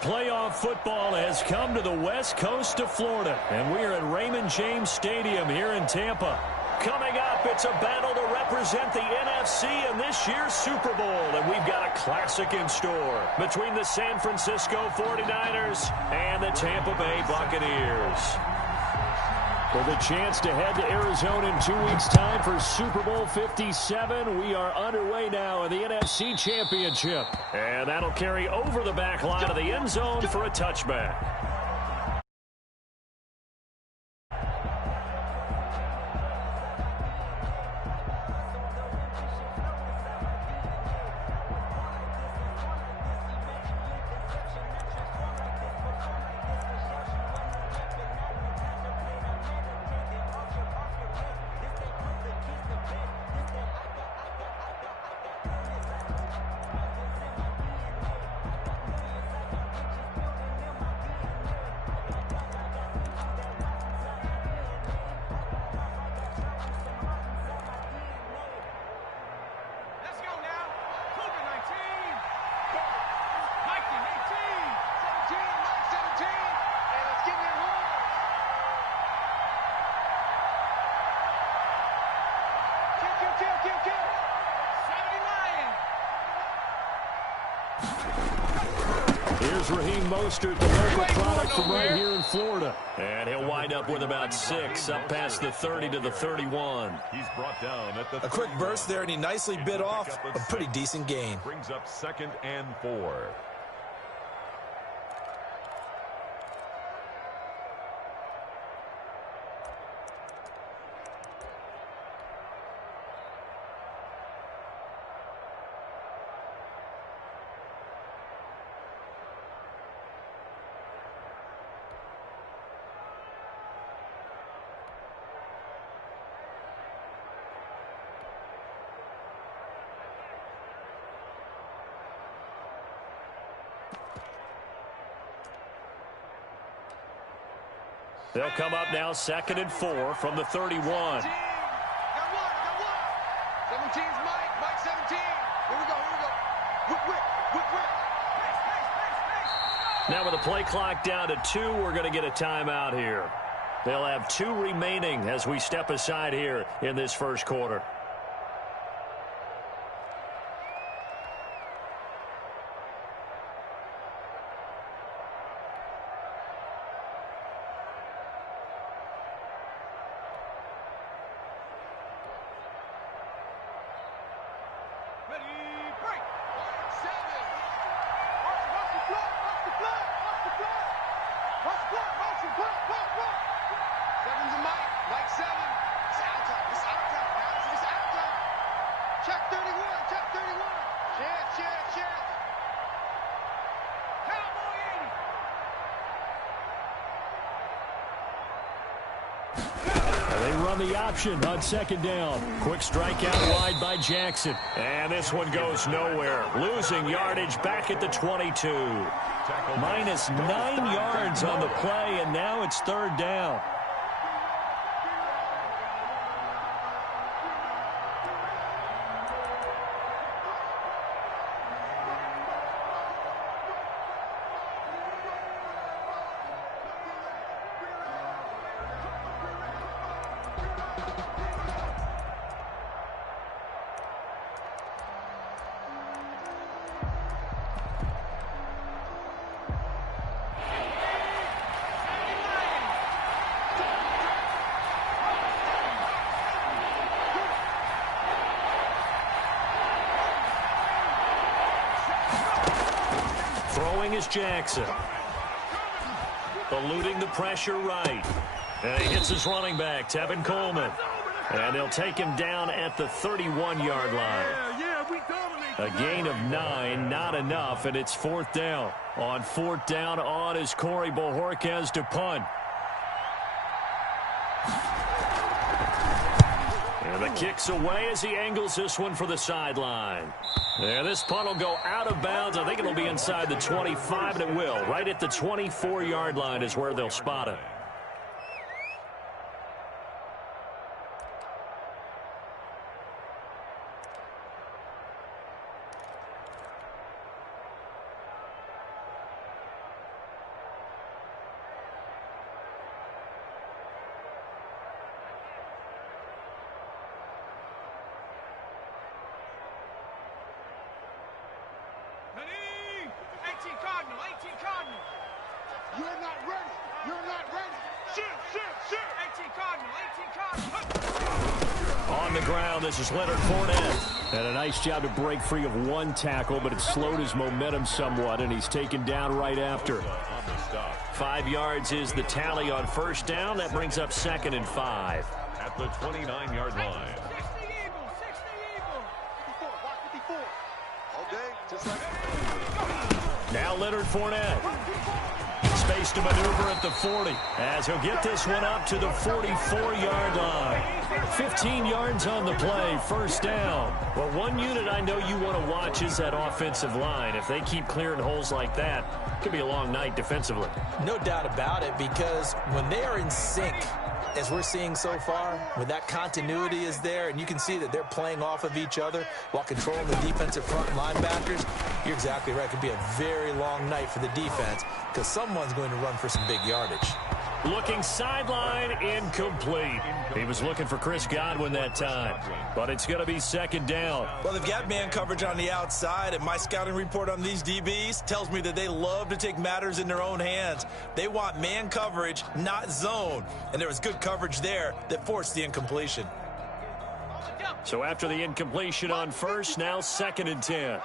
Playoff football has come to the west coast of Florida, and we're at Raymond James Stadium here in Tampa. Coming up, it's a battle to represent the NFC in this year's Super Bowl, and we've got a classic in store between the San Francisco 49ers and the Tampa Bay Buccaneers. With a chance to head to Arizona in 2 weeks' time for Super Bowl 57, we are underway now in the NFC Championship. And that'll carry over the back line of the end zone for a touchback. Here's Raheem Mostert, the local product from right here in Florida. And he'll wind up with about 6, up past the 30 to the 31. He's brought down at the a quick burst there, and he nicely bit off a pretty decent gain. Brings up 2nd and 4. They'll come up now 2nd and 4 from the 31. Got one. 17's Mike 17. Here we go. Whip. Now with the play clock down to 2, we're going to get a timeout here. They'll have 2 remaining as we step aside here in this first quarter. The option on 2nd down. Quick strikeout wide by Jackson. And this one goes nowhere. Losing yardage back at the 22. Minus 9 yards on the play, and now it's 3rd down. Throwing is Jackson. Eluding the pressure right. And he hits his running back, Tevin Coleman. And they'll take him down at the 31-yard line. A gain of 9, not enough, and it's 4th down. On 4th down, on is Corey Bojorquez to punt. And the kick's away as he angles this one for the sideline. And this punt will go out of bounds. I think it'll be inside the 25, and it will. Right at the 24-yard line is where they'll spot it. You're not ready. You're not ready. Shoot. 18 Cardinal. On the ground, this is Leonard Fournette. And a nice job to break free of one tackle, but it slowed his momentum somewhat, and he's taken down right after. 5 yards is the tally on first down. That brings up 2nd and 5. At the 29-yard line. 60 Eagle. 54. All day, just like... Now Leonard Fournette. Space to maneuver at the 40 as he'll get this one up to the 44-yard line. 15 yards on the play, first down. Well, one unit I know you want to watch is that offensive line. If they keep clearing holes like that, it could be a long night defensively. No doubt about it, because when they are in sync, as we're seeing so far, when that continuity is there and you can see that they're playing off of each other while controlling the defensive front linebackers, you're exactly right. It could be a very long night for the defense because someone's going to run for some big yardage. Looking sideline, incomplete. He was looking for Chris Godwin that time, but it's going to be 2nd down. Well, they've got man coverage on the outside, and my scouting report on these DBs tells me that they love to take matters in their own hands. They want man coverage, not zone, and there was good coverage there that forced the incompletion. So after the incompletion on first, now 2nd and 10. Hey,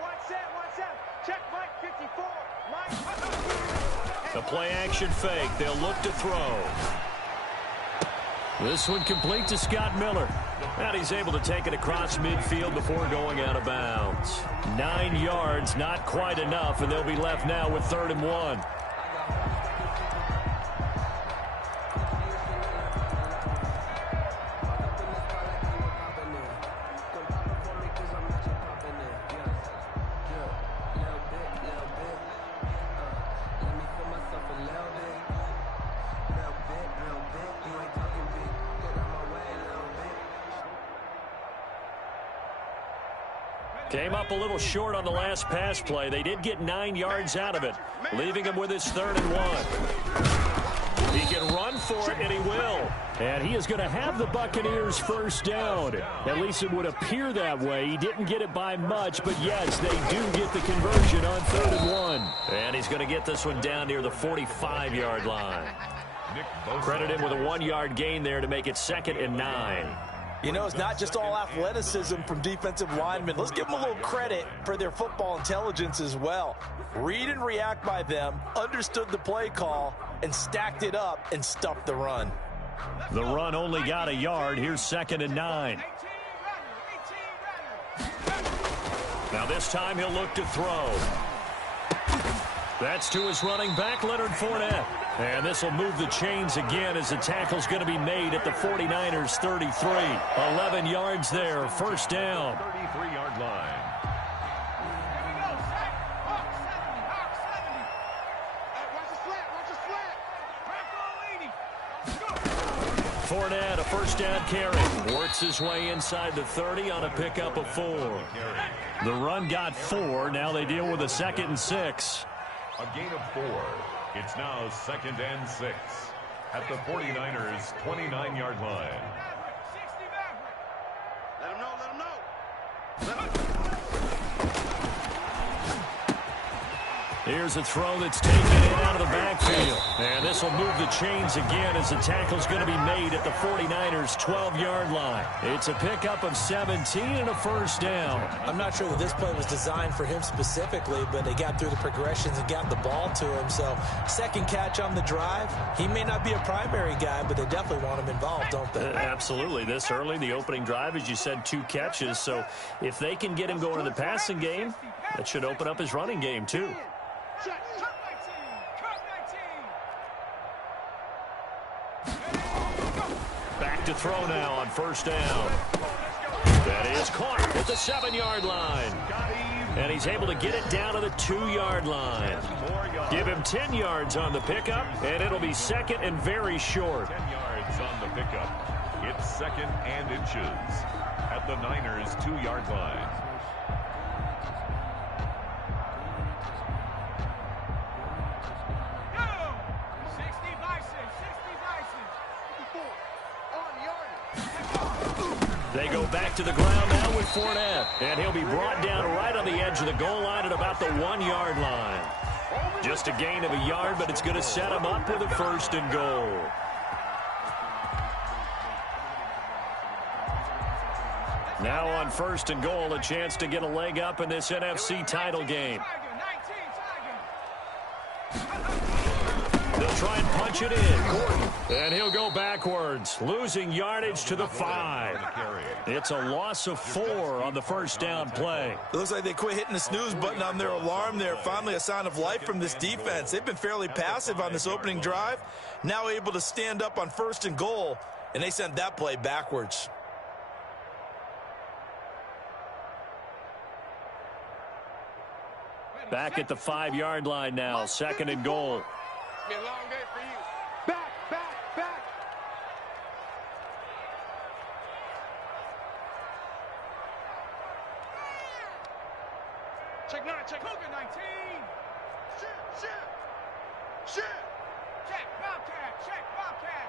one set. Check Mike 54. A play-action fake. They'll look to throw. This one complete to Scott Miller. And he's able to take it across midfield before going out of bounds. 9 yards, not quite enough, and they'll be left now with 3rd and 1. Came up a little short on the last pass play. They did get 9 yards out of it, leaving him with his 3rd and 1. He can run for it, and he will. And he is going to have the Buccaneers first down. At least it would appear that way. He didn't get it by much, but yes, they do get the conversion on 3rd and 1. And he's going to get this one down near the 45-yard line. Credit him with a 1-yard gain there to make it 2nd and 9. You know, it's not just all athleticism from defensive linemen. Let's give them a little credit for their football intelligence as well. Read and react by them, understood the play call, and stacked it up and stuffed the run. The run only got a yard. Here's 2nd and 9. Now this time he'll look to throw. That's to his running back, Leonard Fournette. And this will move the chains again as the tackle's going to be made at the 49ers 33. 11 yards there, first down. 33-yard line. Fournette, a first down carry. Works his way inside the 30 on a pickup of 4. The run got 4. Now they deal with a 2nd and 6. A gain of 4. It's now 2nd and 6 at the 49ers 29-yard line. Let him know. Here's a throw that's taken in out of the backfield. And this will move the chains again as the tackle's going to be made at the 49ers 12-yard line. It's a pickup of 17 and a first down. I'm not sure that this play was designed for him specifically, but they got through the progressions and got the ball to him. So, second catch on the drive. He may not be a primary guy, but they definitely want him involved, don't they? Absolutely. This early, the opening drive, as you said, 2 catches. So, if they can get him going in the passing game, that should open up his running game, too. Back to throw now on first down. That is caught at the 7-yard line. And he's able to get it down to the 2-yard line. Give him 10 yards on the pickup, and it'll be 2nd and very short. 10 yards on the pickup. It's 2nd and inches at the Niners 2-yard line. They go back to the ground now with Fournette. And he'll be brought down right on the edge of the goal line at about the 1-yard line. Just a gain of a yard, but it's going to set him up with a 1st and goal. Now on 1st and goal, a chance to get a leg up in this NFC title game. They'll try and punch it in. And he'll go backwards, losing yardage to the 5. It's a loss of 4 on the 1st down play. It looks like they quit hitting the snooze button on their alarm there. Finally a sign of life from this defense. They've been fairly passive on this opening drive. Now able to stand up on 1st and goal, and they sent that play backwards. Back at the 5-yard line now, 2nd and goal. Be a long day for you. Back, back, back. Check 9, check. Cougar 19. Shit, shit. Shit. Check, Bobcat, check, Bobcat.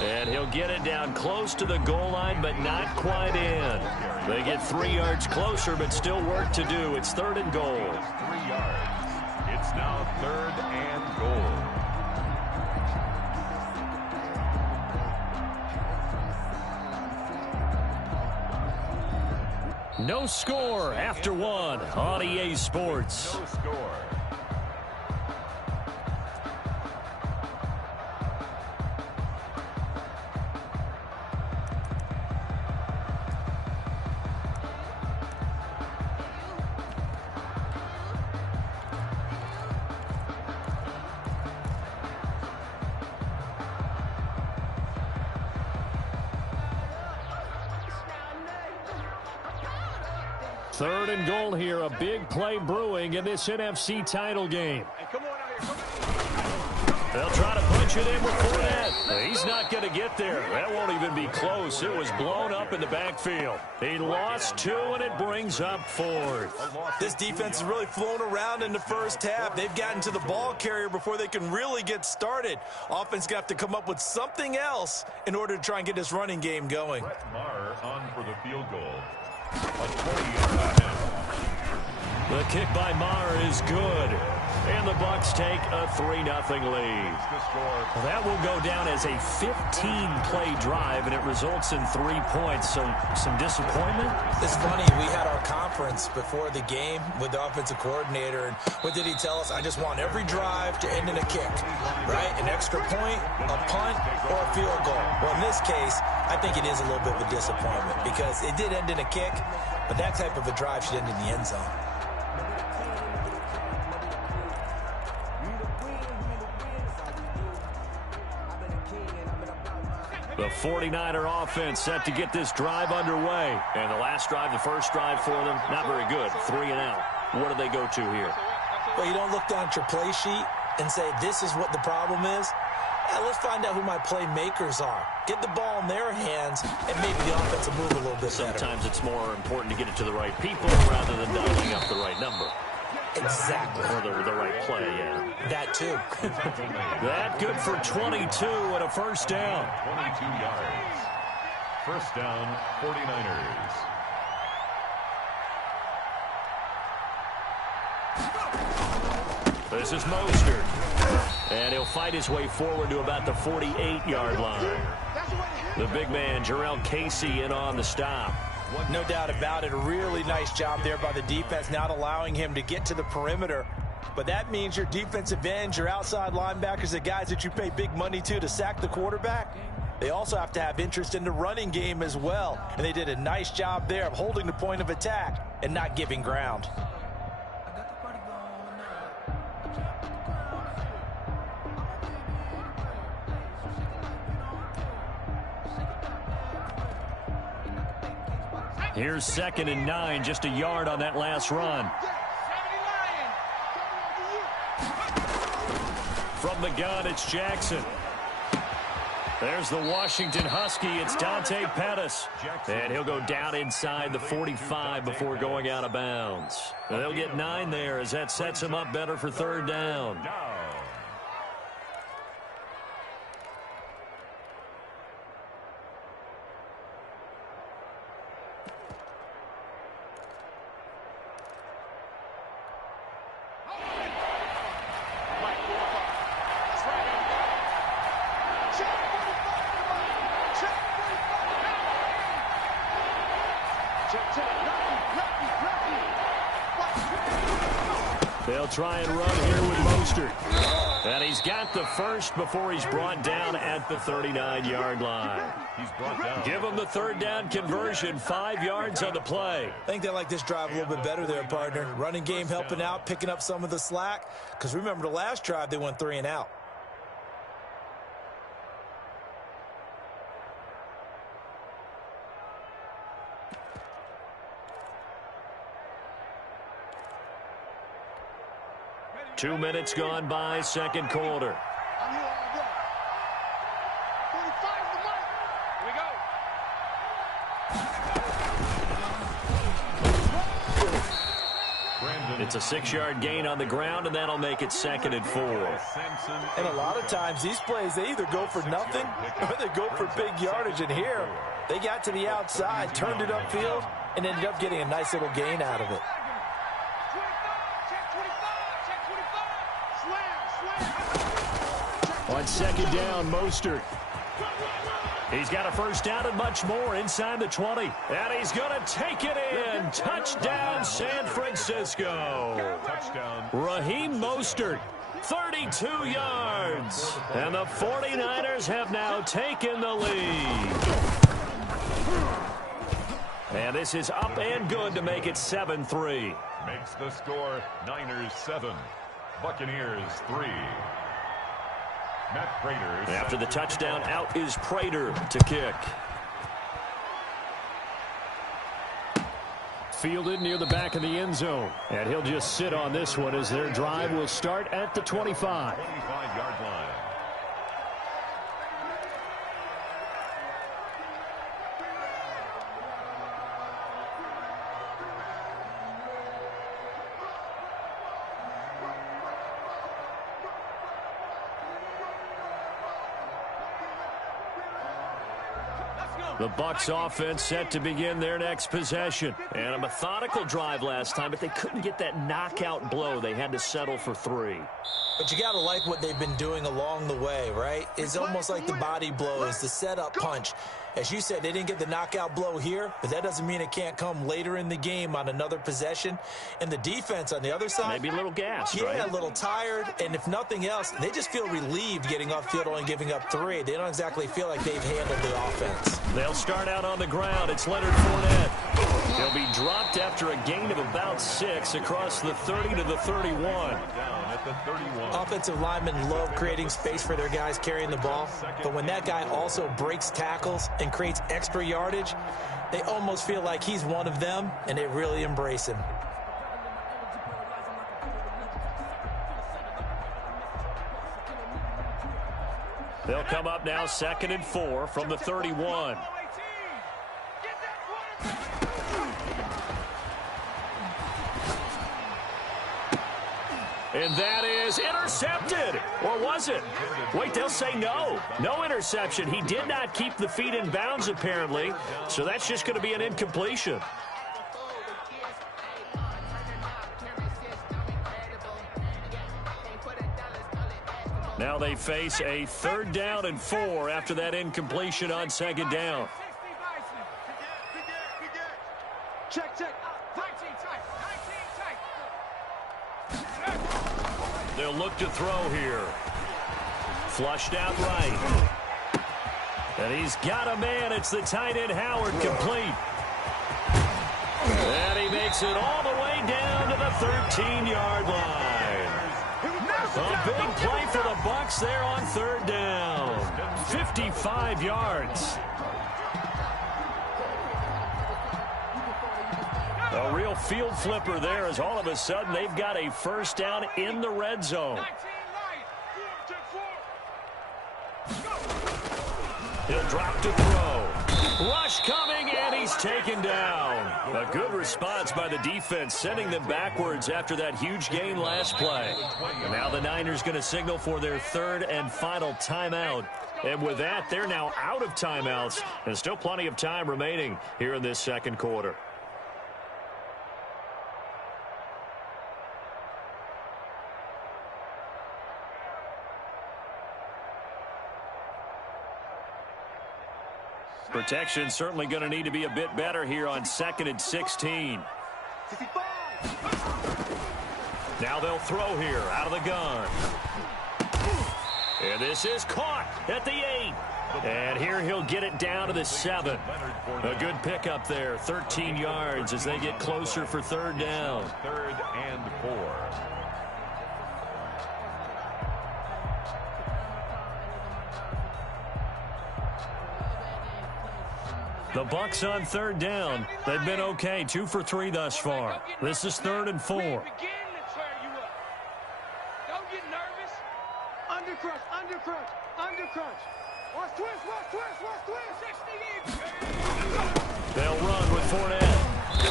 And he'll get it down close to the goal line, but not quite in. They get 3 yards closer, but still work to do. It's 3rd and goal. 3 yards. It's now 3rd and goal. No score after 1 on EA Sports. No score. Third and goal here, a big play brewing in this NFC title game. Hey, come on out here, come on. They'll try to punch it in with Fournette. He's not going to get there. That won't even be close. It was blown up in the backfield. He lost 2, and it brings up 4th. This defense has really flown around in the first half. They've gotten to the ball carrier before they can really get started. Offense got to come up with something else in order to try and get this running game going. Maher on for the field goal. A 20-yard attempt. The kick by Maher is good. And the Bucs take a 3-0 lead. That will go down as a 15-play drive, and it results in 3 points. So some disappointment? It's funny, we had our conference before the game with the offensive coordinator, and what did he tell us? I just want every drive to end in a kick, right? An extra point, a punt, or a field goal. Well, in this case, I think it is a little bit of a disappointment because it did end in a kick, but that type of a drive should end in the end zone. The 49er offense set to get this drive underway. And the last drive, the first drive for them, not very good. 3 and out. What do they go to here? Well, you don't look down at your play sheet and say, this is what the problem is. Yeah, let's find out who my playmakers are. Get the ball in their hands and maybe the offense will move a little bit better. Sometimes it's more important to get it to the right people rather than dialing up the right number. Exactly. Or the right play, yeah. That too. That good for 22 and a first down. 22 yards. First down, 49ers. This is Mostert. And he'll fight his way forward to about the 48-yard line. The big man, Jarrell Casey, in on the stop. No doubt about it. A really nice job there by the defense, not allowing him to get to the perimeter. But that means your defensive ends, your outside linebackers, the guys that you pay big money to sack the quarterback, they also have to have interest in the running game as well. And they did a nice job there of holding the point of attack and not giving ground. Here's 2nd and 9, just a yard on that last run. From the gun, it's Jackson. There's the Washington Husky. It's Dante Pettis. And he'll go down inside the 45 before going out of bounds. And they'll get 9 there as that sets him up better for 3rd down. try and run here with Mostert. And he's got the first before he's brought down at the 39-yard line. He's brought down. Give him the third down conversion, 5 yards on the play. I think they like this drive a little bit better there, partner. Running game helping out, picking up some of the slack. Because remember the last drive, they went 3 and out. Two minutes gone by, second quarter. I'm here all day. 45 the mark. Here we go. It's a 6-yard gain on the ground, and that'll make it 2nd and 4. And a lot of times, these plays, they either go for nothing or they go for big yardage. And here, they got to the outside, turned it upfield, and ended up getting a nice little gain out of it. On second down, Mostert. He's got a first down and much more inside the 20. And he's going to take it in. Touchdown, San Francisco. Touchdown. Raheem Mostert, 32 yards. And the 49ers have now taken the lead. And this is up and good to make it 7-3. Makes the score Niners 7, Buccaneers 3. Matt Prater. After the touchdown, out is Prater to kick. Fielded near the back of the end zone. And he'll just sit on this one as their drive will start at the 25. 25-yard line. The Bucs offense set to begin their next possession. And a methodical drive last time, but they couldn't get that knockout blow. They had to settle for 3. But you got to like what they've been doing along the way, right? It's almost like the body blows, the setup punch. As you said, they didn't get the knockout blow here, but that doesn't mean it can't come later in the game on another possession. And the defense on the other side, maybe a little gassed, yeah, right? A little tired. And if nothing else, they just feel relieved getting off field, only giving up 3. They don't exactly feel like they've handled the offense. They'll start out on the ground. It's Leonard Fournette. He'll be dropped after a gain of about 6 across the 30 to the 31. Down at the 31. Offensive linemen love creating space for their guys carrying the ball, but when that guy also breaks tackles and creates extra yardage, they almost feel like he's one of them, and they really embrace him. They'll come up now 2nd and 4 from the 31. And that is intercepted. Or was it? Wait, they'll say no. No interception. He did not keep the feet in bounds, apparently. So that's just going to be an incompletion. Now they face a 3rd down and 4 after that incompletion on 2nd down. Check, check. 19 tight. 19 tight. They'll look to throw here. Flushed out right. And he's got a man. It's the tight end Howard, complete. And he makes it all the way down to the 13-yard line. A big play for the Bucs there on 3rd down. 55 yards. A real field flipper there as all of a sudden they've got a first down in the red zone. He'll drop to throw. Rush coming, and he's taken down. A good response by the defense, sending them backwards after that huge gain last play. And now the Niners going to signal for their 3rd and final timeout. And with that, they're now out of timeouts. And still plenty of time remaining here in this 2nd quarter. Protection certainly going to need to be a bit better here on 2nd and 16. Now they'll throw here out of the gun. And this is caught at the 8. And here he'll get it down to the 7. A good pickup there, 13 yards as they get closer for third down. 3rd and 4. The Bucs on third down. They've been okay, 2 for 3 thus far. This is 3rd and 4. Don't get nervous. Undercrush, undercrush, undercrush. Watch twist, watch twist, watch twist. They'll run with Fournette.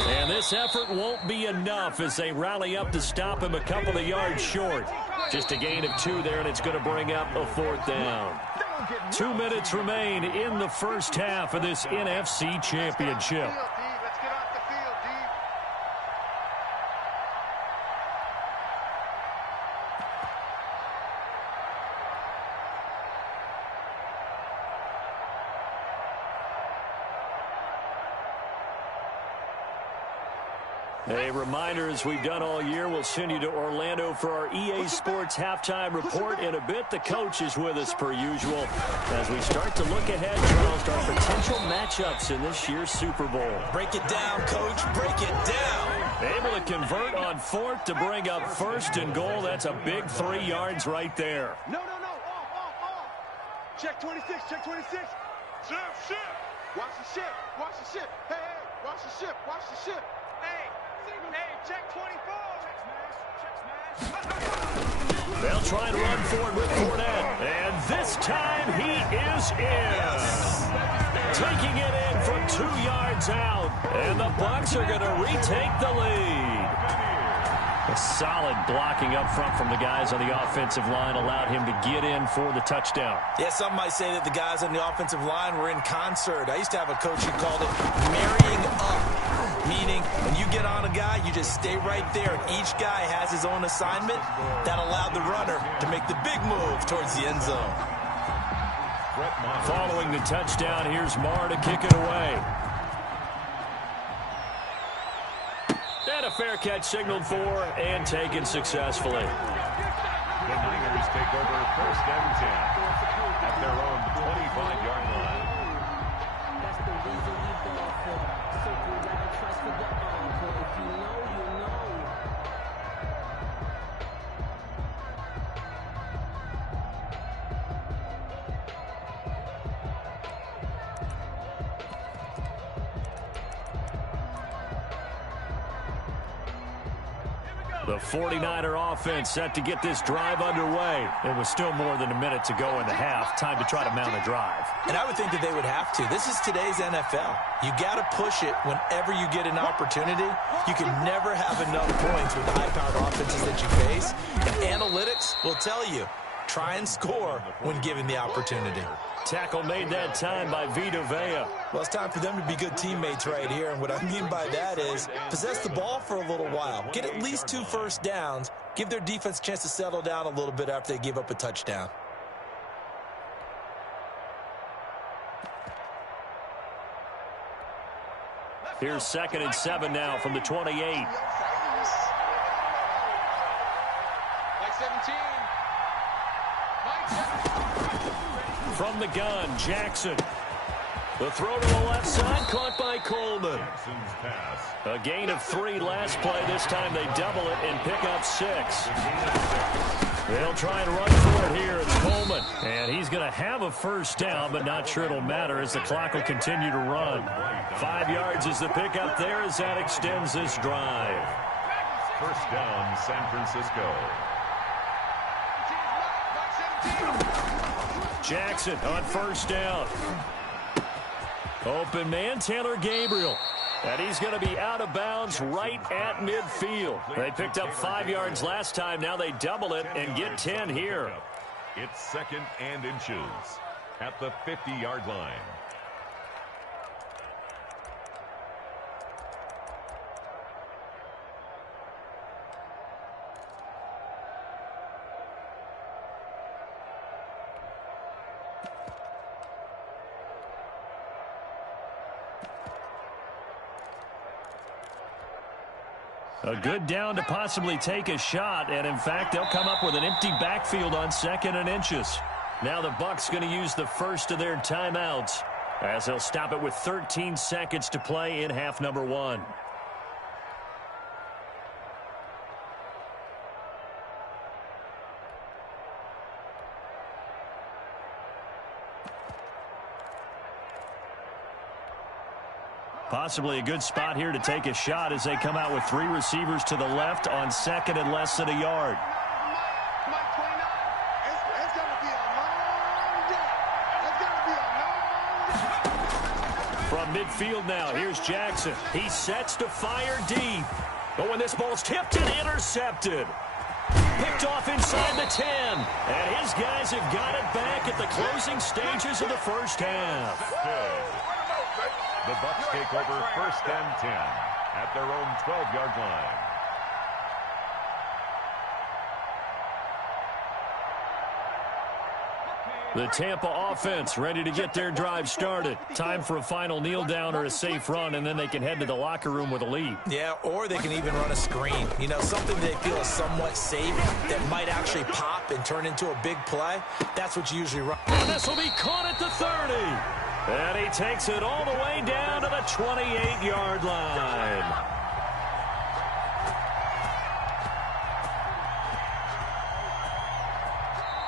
And this effort won't be enough as they rally up to stop him a couple of yards short. Just a gain of 2 there, and it's going to bring up a 4th down. 2 minutes remain in the first half of this NFC Championship. Let's get off the field, D. A reminder, as we've done all year, we'll send you to Orlando for our EA Sports halftime report. In a bit, the coach is with us per usual as we start to look ahead, Charles, to our potential matchups in this year's Super Bowl. Break it down, Coach. Break it down. Able to convert on 4th to bring up 1st and goal. That's a big 3 yards right there. No. Off. Check 26, check 26. Ship. Watch the ship, watch the ship. Hey, watch the ship, watch the ship. Hey, check 24. They'll try and run forward with Fournette. And this time he is in. Taking it in from 2 yards out. And the Bucs are going to retake the lead. A solid blocking up front from the guys on the offensive line allowed him to get in for the touchdown. Yeah, some might say that the guys on the offensive line were in concert. I used to have a coach who called it marrying up, meaning when you get on a guy, you just stay right there, and each guy has his own assignment. That allowed the runner to make the big move towards the end zone. Following the touchdown, here's Marr to kick it away. And a fair catch signaled for and taken successfully. The Niners take over 1st and 10 at their own 25-yard line. That's the reason we ball for. Circle like a trust for the encore. If you know, you know. The 49er offense set to get this drive underway. It was still more than a minute to go in the half. Time to try to mount a drive. And I would think that they would have to. This is today's NFL. You got to push it whenever you get an opportunity. You can never have enough points with the high-powered offenses that you face. And analytics will tell you, try and score when given the opportunity. Tackle made that time by Vita Vea. Well, it's time for them to be good teammates right here. And what I mean by that is possess the ball for a little while. Get at least 2 first downs. Give their defense a chance to settle down a little bit after they give up a touchdown. Here's 2nd and 7 now from the 28. Like 17. From the gun, Jackson. The throw to the left side, caught by Coleman. Jackson's pass. A gain of 3 last play. This time they double it and pick up 6. They'll try and run for it here. It's Coleman. And he's going to have a first down, but not sure it'll matter as the clock will continue to run. 5 yards is the pickup there as that extends this drive. First down, San Francisco. Jackson on first down. Open man, Taylor Gabriel. And he's going to be out of bounds right at midfield. They picked up 5 yards last time. Now they double it and get 10 here. It's 2nd and inches at the 50-yard line. A good down to possibly take a shot, and in fact, they'll come up with an empty backfield on 2nd and inches. Now the Bucs going to use the first of their timeouts as they'll stop it with 13 seconds to play in half number 1. Possibly a good spot here to take a shot as they come out with 3 receivers to the left on 2nd and less than a yard. From midfield now, here's Jackson. He sets to fire deep. But when this ball's tipped and intercepted. Picked off inside the 10. And his guys have got it back at the closing stages of the first half. The Bucs take over 1st and 10 at their own 12-yard line. The Tampa offense ready to get their drive started. Time for a final kneel down or a safe run, and then they can head to the locker room with a lead. Yeah, or they can even run a screen. You know, something they feel is somewhat safe that might actually pop and turn into a big play. That's what you usually run. And this will be caught at the 30. And he takes it all the way down to the 28-yard line.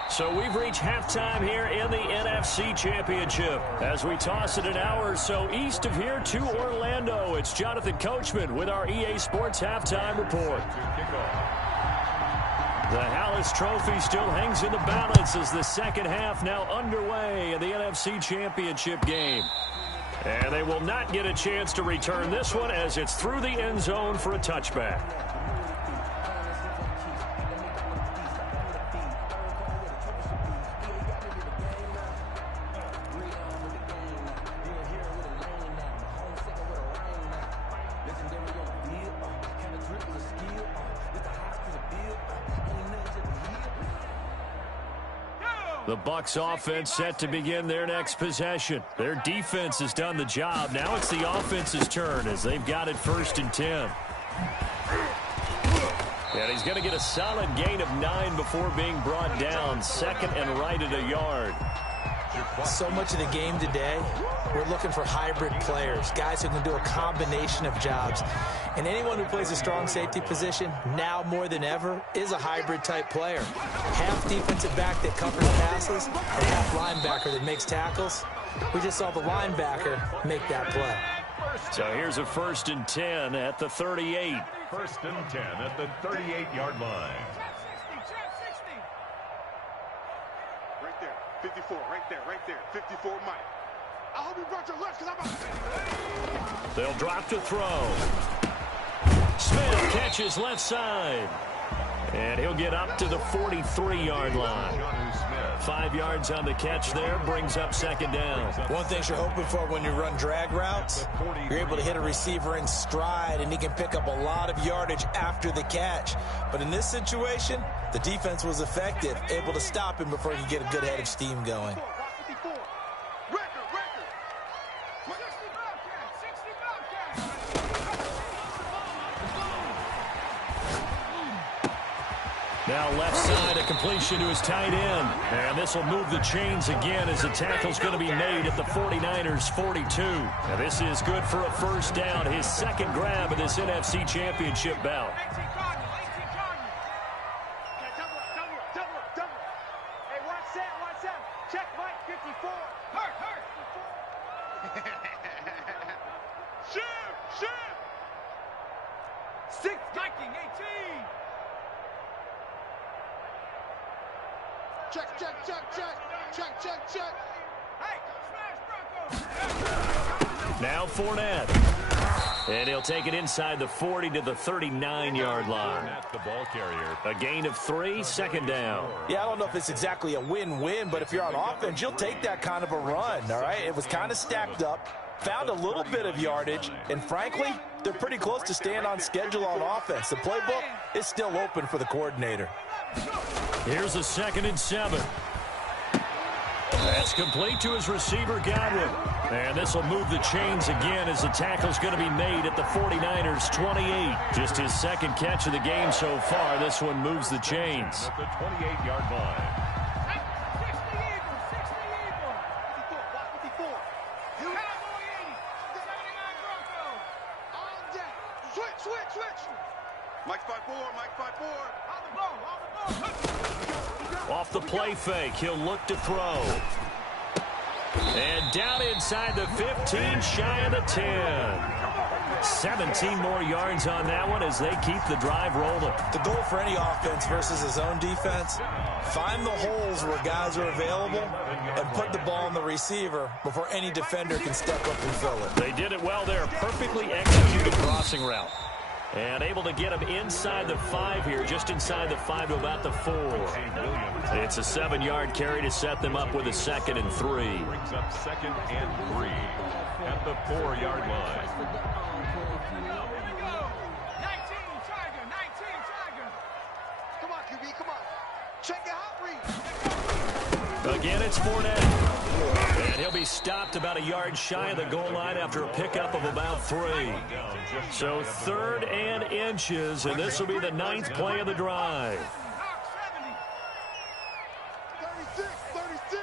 So we've reached halftime here in the NFC Championship. As we toss it an hour or so east of here to Orlando, it's Jonathan Coachman with our EA Sports Halftime Report. The Hallis Trophy still hangs in the balance as the second half now underway in the NFC Championship game. And they will not get a chance to return this one as it's through the end zone for a touchback. The Bucs offense set to begin their next possession. Their defense has done the job. Now it's the offense's turn as they've got it 1st and 10. And he's going to get a solid gain of 9 before being brought down. 2nd and right at a yard. So much of the game today, we're looking for hybrid players, guys who can do a combination of jobs. And anyone who plays a strong safety position, now more than ever, is a hybrid-type player. Half defensive back that covers passes, and half linebacker that makes tackles. We just saw the linebacker make that play. So here's a 1st and 10 at the 38. 1st and 10 at the 38-yard line. 54, right there, 54, Mike. I hope you brought your lunch because I'm about to... They'll drop to throw. Smith catches left side. And he'll get up to the 43-yard line. 5 yards on the catch there, brings up 2nd down. One thing you're hoping for when you run drag routes, you're able to hit a receiver in stride, and he can pick up a lot of yardage after the catch. But in this situation, the defense was effective, able to stop him before he could get a good head of steam going. Now left side, a completion to his tight end. And this will move the chains again as the tackle's going to be made at the 49ers' 42. Now this is good for a 1st down, his 2nd grab of this NFC Championship bout. Hey, watch that. Check Mike, 54. Hurt. Shoot. 6, Viking, 18. Check. Hey, smash Broncos. Now Fournette. And he'll take it inside the 40 to the 39-yard line. The ball carrier. A gain of 3, 2nd down. Yeah, I don't know if it's exactly a win-win, but if you're on offense, you'll take that kind of a run, all right? It was kind of stacked up, found a little bit of yardage, and frankly, they're pretty close to staying on schedule on offense. The playbook is still open for the coordinator. Here's a 2nd and 7. That's complete to his receiver, Godwin. And this will move the chains again as the tackle's going to be made at the 49ers 28. Just his second catch of the game so far. This one moves the chains. At the 28-yard line. Mike 5-4, Mike 5-4. Off the play fake, he'll look to throw. And down inside the 15, shy of the 10. 17 more yards on that one as they keep the drive rolling. The goal for any offense versus a zone defense, find the holes where guys are available and put the ball in the receiver before any defender can step up and fill it. They did it well there. Perfectly executed crossing route. And able to get him inside the 5 here, just inside the 5 to about the 4. It's a 7-yard carry to set them up with a 2nd and 3. Brings up 2nd and 3 at the 4-yard line. Come on, QB, come on. Check it out, read. Again, it's Fournette. And he'll be stopped about a yard shy of the goal line after a pickup of about 3. So 3rd and inches, and this will be the 9th play of the drive. 36, 36.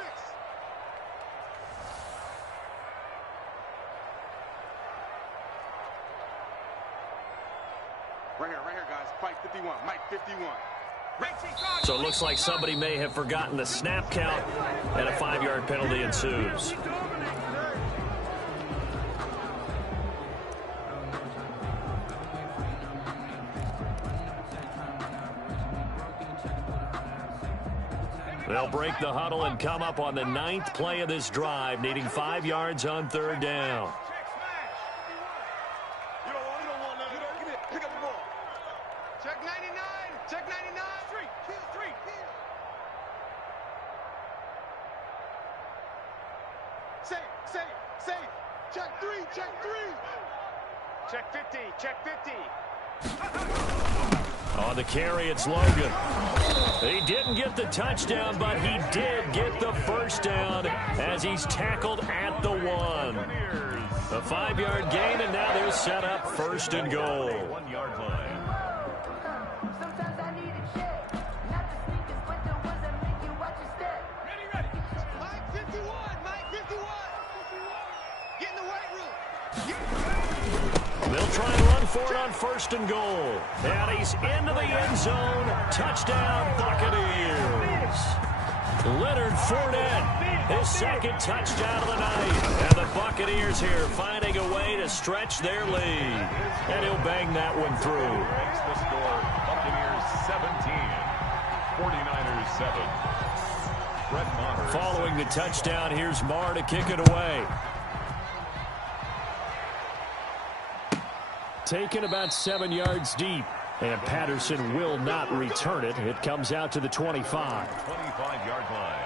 Right here, guys. Mike 51, Mike 51. So it looks like somebody may have forgotten the snap count, and a 5-yard penalty ensues. They'll break the huddle and come up on the 9th play of this drive, needing 5 yards on 3rd down. You don't want that. Get it. Pick up the ball. Check 99. Check 99. 3. Safe. Check 3. Check 50. Check 50. On the carry, it's Logan. He didn't get the touchdown, but he did get the first down as he's tackled at the 1. A 5-yard gain, and now they're set up 1st and goal. 1-yard line. Mike 51. Get in the weight room. They'll try and run for it on 1st and goal. And he's into the end zone. Touchdown, Buccaneers. Leonard Fournette, his 2nd touchdown of the night. And the Buccaneers here finding a way to stretch their lead. And he'll bang that one through. Makes the score Buccaneers 17, 49ers 7. Brett Maher. Following the touchdown, here's Maher to kick it away. Taken about 7 yards deep, and Patterson will not return it. It comes out to the 25. 25-yard line.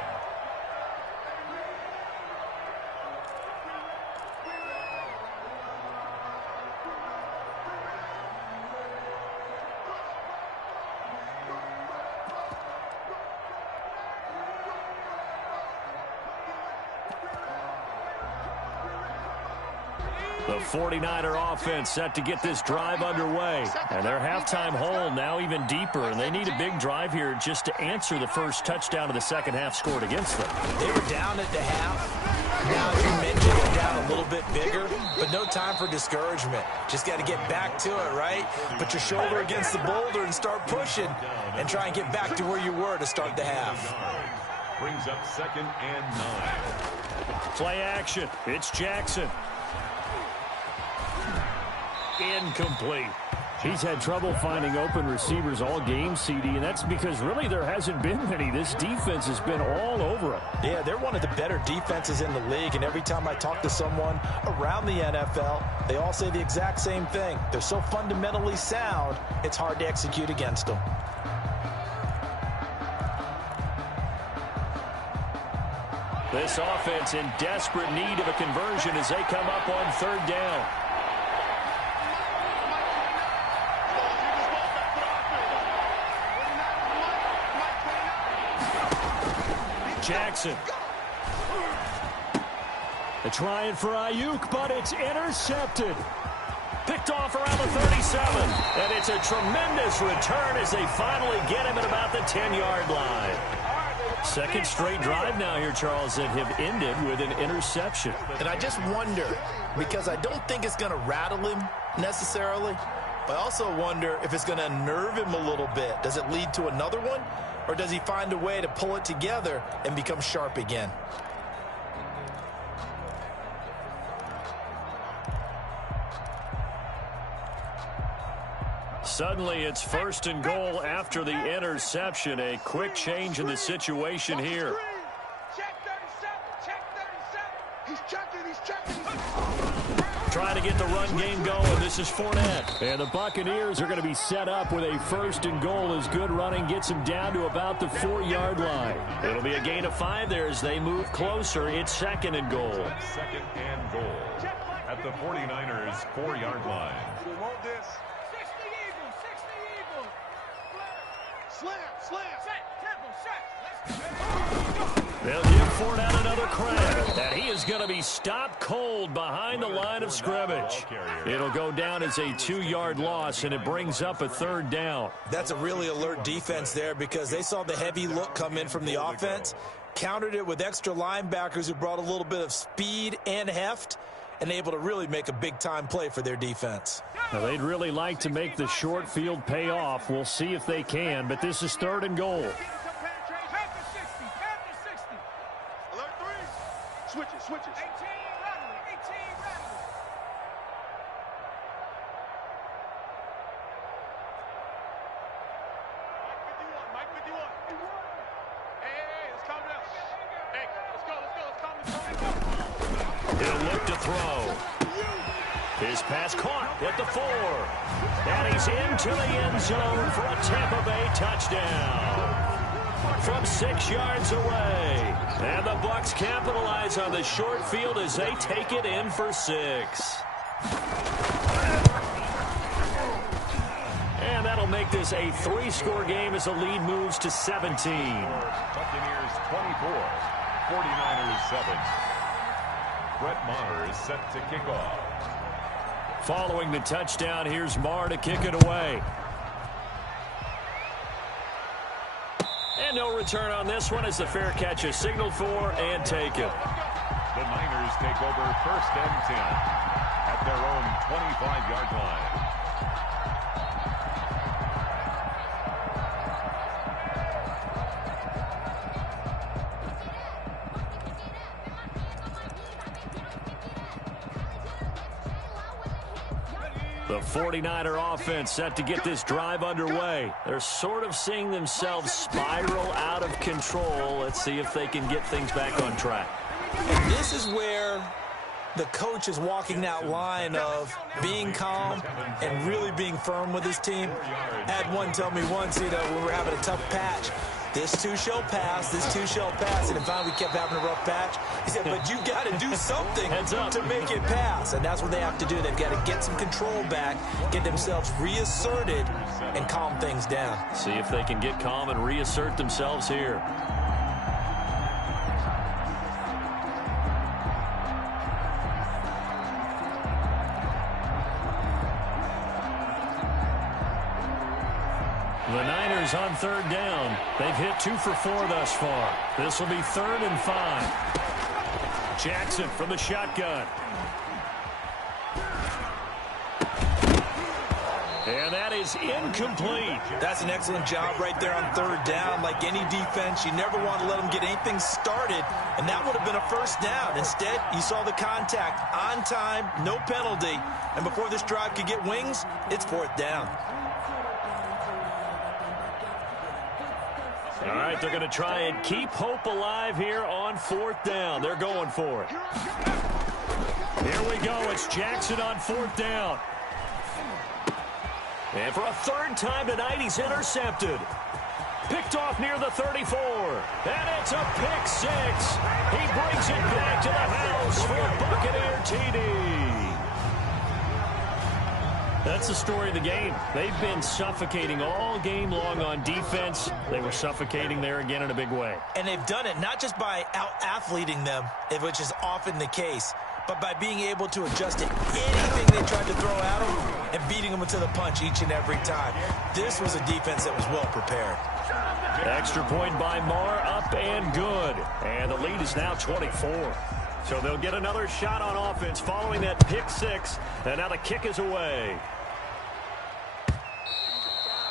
The 49er offense set to get this drive underway. And their halftime hole now even deeper, and they need a big drive here just to answer the first touchdown of the second half scored against them. They were down at the half. Now, as you mentioned, they're down a little bit bigger, but no time for discouragement. Just got to get back to it, right? Put your shoulder against the boulder and start pushing and try and get back to where you were to start the half. Brings up 2nd and 9. Play action. It's Jackson. Incomplete. He's had trouble finding open receivers all game, CD, and that's because really there hasn't been many. This defense has been all over him. Yeah, they're one of the better defenses in the league, and every time I talk to someone around the NFL, they all say the exact same thing. They're so fundamentally sound, it's hard to execute against them. This offense in desperate need of a conversion as they come up on 3rd down. Jackson. They're trying for Ayuk, but it's intercepted. Picked off around the 37. And it's a tremendous return as they finally get him at about the 10-yard line. Second straight drive now here, Charles, that have ended with an interception. And I just wonder, because I don't think it's going to rattle him necessarily, but I also wonder if it's going to unnerve him a little bit. Does it lead to another one, or does he find a way to pull it together and become sharp again? Suddenly, it's first and goal after the interception. A quick change in the situation here. Check 37. Check 37. He's checking. He's checking. Trying to get the run game going. This is Fournette. And the Buccaneers are going to be set up with a first and goal as good running gets them down to about the 4-yard line. It'll be a gain of 5 there as they move closer. It's second and goal. Second and goal at the 49ers 4-yard line. We want this. 60 Eagles. 60 Eagles. Slam. Slam. Set. Temple. Set. They'll give Fournette another crack. And he is going to be stopped cold behind the line of scrimmage. It'll go down as a 2-yard loss, and it brings up a third down. That's a really alert defense there because they saw the heavy look come in from the offense, countered it with extra linebackers who brought a little bit of speed and heft, and able to really make a big-time play for their defense. Now, they'd really like to make the short field pay off. We'll see if they can, but this is third and goal. Switches. 18 rattling. 18 rattling. Mike 51. Hey, let's calm down. Hey, let's go. He'll look to throw. His pass caught at the 4. And he's into the end zone for a Tampa Bay touchdown. From 6 yards away. And the Bucs capitalize on the short field as they take it in for 6. And that'll make this a 3-score game as the lead moves to 17. Buccaneers 24, 49ers 7. Brett Maher is set to kick off. Following the touchdown, here's Maher to kick it away. And no return on this one as the fair catch is signaled for and taken. The Niners take over first and 10 at their own 25-yard line. The 49er offense set to get this drive underway. They're sort of seeing themselves spiral out of control. Let's see if they can get things back on track. And this is where the coach is walking that line of being calm and really being firm with his team. I had one tell me once, when we were having a tough patch, this too shall pass, this too shall pass. And finally we kept having a rough patch. He said, but you got to do something to make it pass. And that's what they have to do. They've got to get some control back, get themselves reasserted, and calm things down. See if they can get calm and reassert themselves here. The Niners on third down. They've hit 2 for 4 thus far. This will be 3rd and 5. Jackson from the shotgun. And that is incomplete. That's an excellent job right there on third down. Like any defense, you never want to let them get anything started, and that would have been a first down. Instead, you saw the contact on time, no penalty, and before this drive could get wings, it's 4th down. All right, they're going to try and keep hope alive here on 4th down. They're going for it. Here we go. It's Jackson on 4th down. And for a 3rd time tonight, he's intercepted. Picked off near the 34. And it's a pick 6. He brings it back to the house for a Buccaneer TD. That's the story of the game. They've been suffocating all game long on defense. They were suffocating there again in a big way. And they've done it not just by out-athleting them, which is often the case, but by being able to adjust to anything they tried to throw at them and beating them to the punch each and every time. This was a defense that was well prepared. Extra point by Marr, up and good. And the lead is now 24. So they'll get another shot on offense following that pick six. And now the kick is away.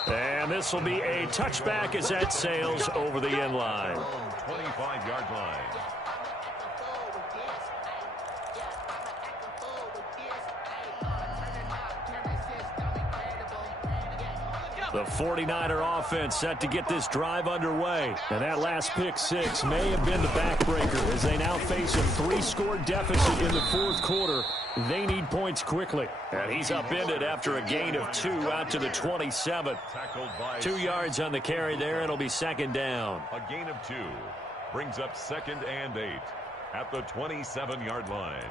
And this will be a touchback as that sails over the end line. 25-yard line. The 49er offense set to get this drive underway. And that last pick six may have been the backbreaker as they now face a 3-score deficit in the fourth quarter. They need points quickly. And he's upended after a gain of 2 out to the 27. 2 yards on the carry there. It'll be second down. A gain of 2 brings up 2nd and 8 at the 27-yard line.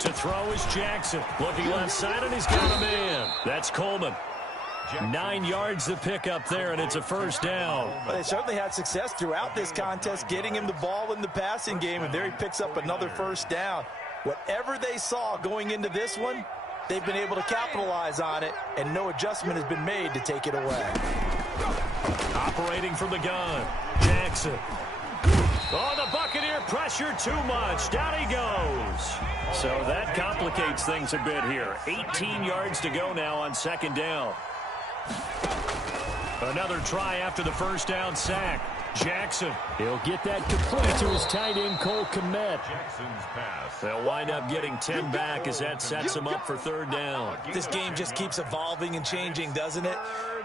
To throw is Jackson. Looking left side, and he's got a man. That's Coleman. 9 yards to pick up there, and it's a first down. Well, they certainly had success throughout this contest, getting him the ball in the passing game, and there he picks up another first down. Whatever they saw going into this one, they've been able to capitalize on it, and no adjustment has been made to take it away. Operating from the gun, Jackson. Oh, the Buccaneer pressure too much. Down he goes. So that complicates things a bit here. 18 yards to go now on second down. Another try after the first down sack. Jackson, he'll get that complete to his tight end, Cole Kmet. Jackson's pass. They'll wind up getting 10 back as that sets them up for third down. This game just keeps evolving and changing, doesn't it?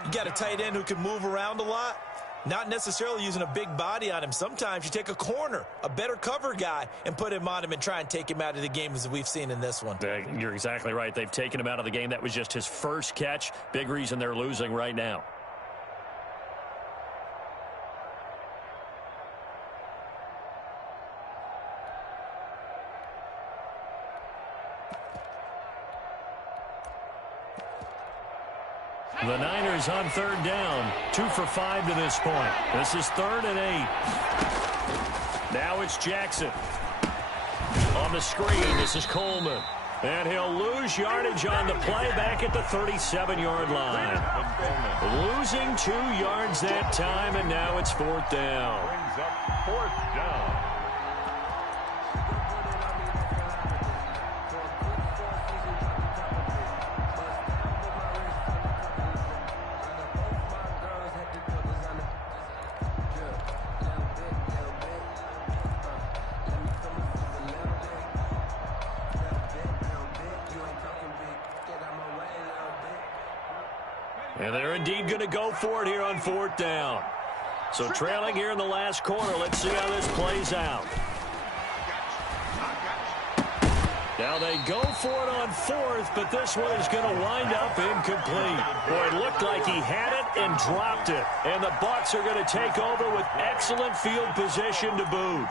You got a tight end who can move around a lot. Not necessarily using a big body on him. Sometimes you take a corner, a better cover guy, and put him on him and try and take him out of the game as we've seen in this one. You're exactly right. They've taken him out of the game. That was just his first catch. Big reason they're losing right now. The Niners on third down. 2 for 5 to this point. This is 3rd and 8. Now it's Jackson. On the screen, this is Coleman. And he'll lose yardage on the play back at the 37-yard line. Losing 2 yards that time, and now it's 4th down. Brings up 4th down. And they're indeed going to go for it here on 4th down. So trailing here in the last quarter. Let's see how this plays out. Now they go for it on 4th, but this one is going to wind up incomplete. Boy, it looked like he had it and dropped it. And the Bucs are going to take over with excellent field position to boot.